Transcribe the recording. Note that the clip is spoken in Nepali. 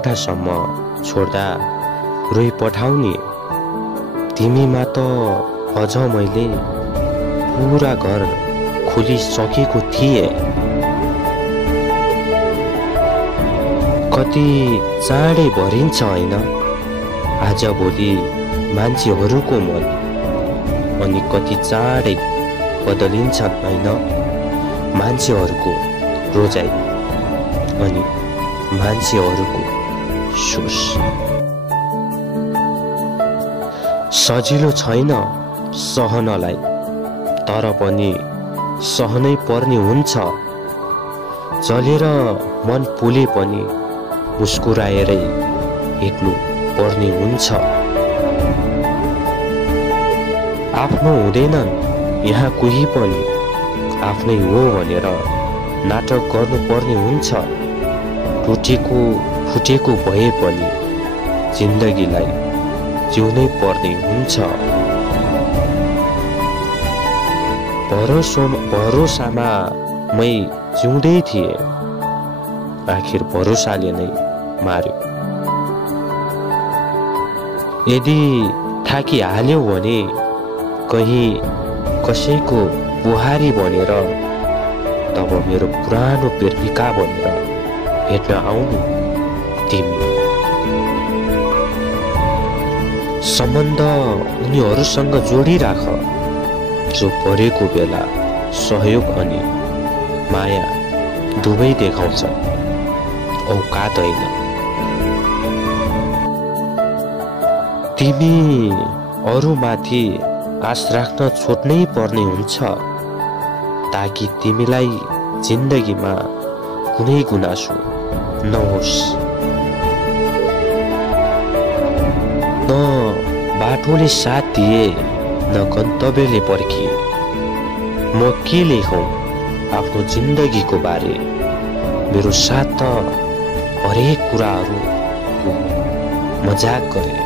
पनौठासम्म छोड्दा रोइ पठाउने तिमीमा त अझ मैले पुरा घर खोलिसकेको थिएँ। कति चाँडै भरिन्छ हैन आजभोलि मान्छेहरूको मन, अनि कति चाँडै बदलिन्छन् हैन मान्छेहरूको रोजाइ अनि मान्छेहरूको सोच। सजिलो छैन सहनलाई, तर पनि सहनै पर्ने हुन्छ। जलेर मन पोले पनि मुस्कुराएरै हिँड्नु पर्ने हुन्छ। आफ्नो हुँदैनन् यहाँ कोही पनि, आफ्नै हो भनेर नाटक गर्नुपर्ने हुन्छ। टुटेको फुटेको भए पनि जिन्दगीलाई जिउनै पर्ने हुन्छ। भरोसामा मै जिउँदै थिएँ, आखिर भरोसाले नै मार्यो। यदि थाकिहाल्यो भने कहीँ कसैको बुहारी बनेर, तब मेरो पुरानो प्रेमिका बनेर भेट्न आउनु तिमी। सम्बन्ध उनीहरूसँग जोडिराख जो परेको बेला सहयोग अनि माया दुवै देखाउँछ, औकात होइन। तिमी अरूमाथि आश राख्न छोड्नै पर्ने हुन्छ, ताकि तिमीलाई जिन्दगीमा कुनै गुनासो नहोस्। न बाटोले साथ दिए न गन्तव्यले पर्खिए। म के लेखौँ आफ्नो जिन्दगीको बारे, मेरो साथ त हरेक कुराहरूको मजाक गरे।